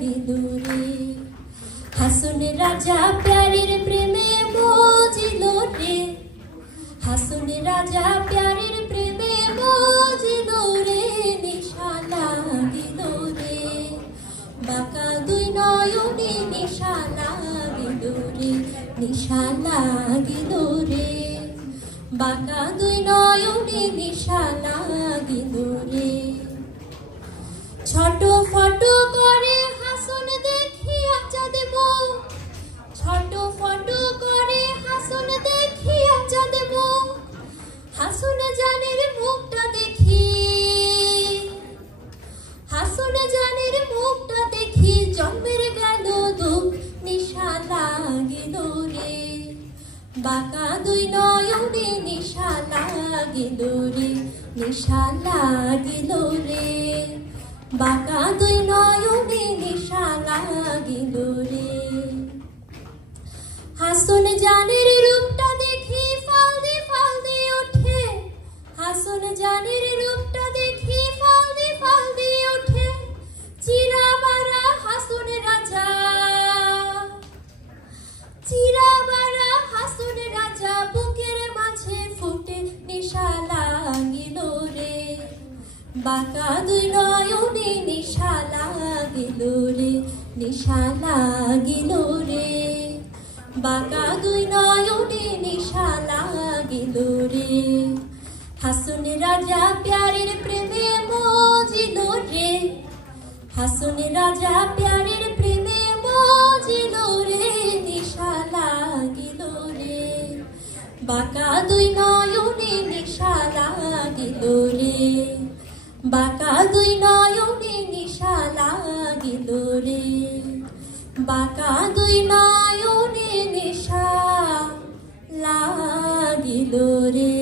লাগিল রে হাসন রাজা প্যারের প্রেমে মজিল রে হাসন রাজা প্যারের প্রেমে মজিল রে নিশা লাগিল রে বাঁকা দুই নয়নে নিশা লাগিল রে নিশা লাগিল রে বাঁকা দুই নয়নে নিশা লাগিল রে ছোট ফটো করে হাসন দেখিয়া চাঁদে মুখ ছোট ফটো করে হাসন দেখিয়া চাঁদে মুখ হাসন জানের মুখটা দেখি হাসন জানের মুখটা দেখি জন্মের গেল দুঃখ নিশা লাগিল রে বাঁকা দুই নয়নে নিশা লাগিল রে নিশা লাগিল রে বাঁকা দুই নয়নে নিশা লাগিল রে হাসন জানের রূপটা দেখি ফালদে ফালদে ওঠে হাসন জানের রূপটা দেখি ফালদে ফালদে ওঠে চিরাবারা হাসন রাজা চিরাবারা হাসন রাজা বুকের মাঝে ফুটে নিশা লাগিল রে বাঁকা দুই নয়নে নিশা লাগিল রে নিশা লাগিল রে বাঁকা দুই নয়নে নিশা লাগিল রে হাসন রাজা প্যারের প্রেমে মজিল রে হাসন রাজা প্যারের প্রেমে মজিল রে নিশা লাগিল রে বাঁকা দুই নয়নে নিশা লাগিল রে বাঁকা দুই নয়নে নিশা লাগিল রে বাঁকা দুই নয়নে নিশা লাগিল রে।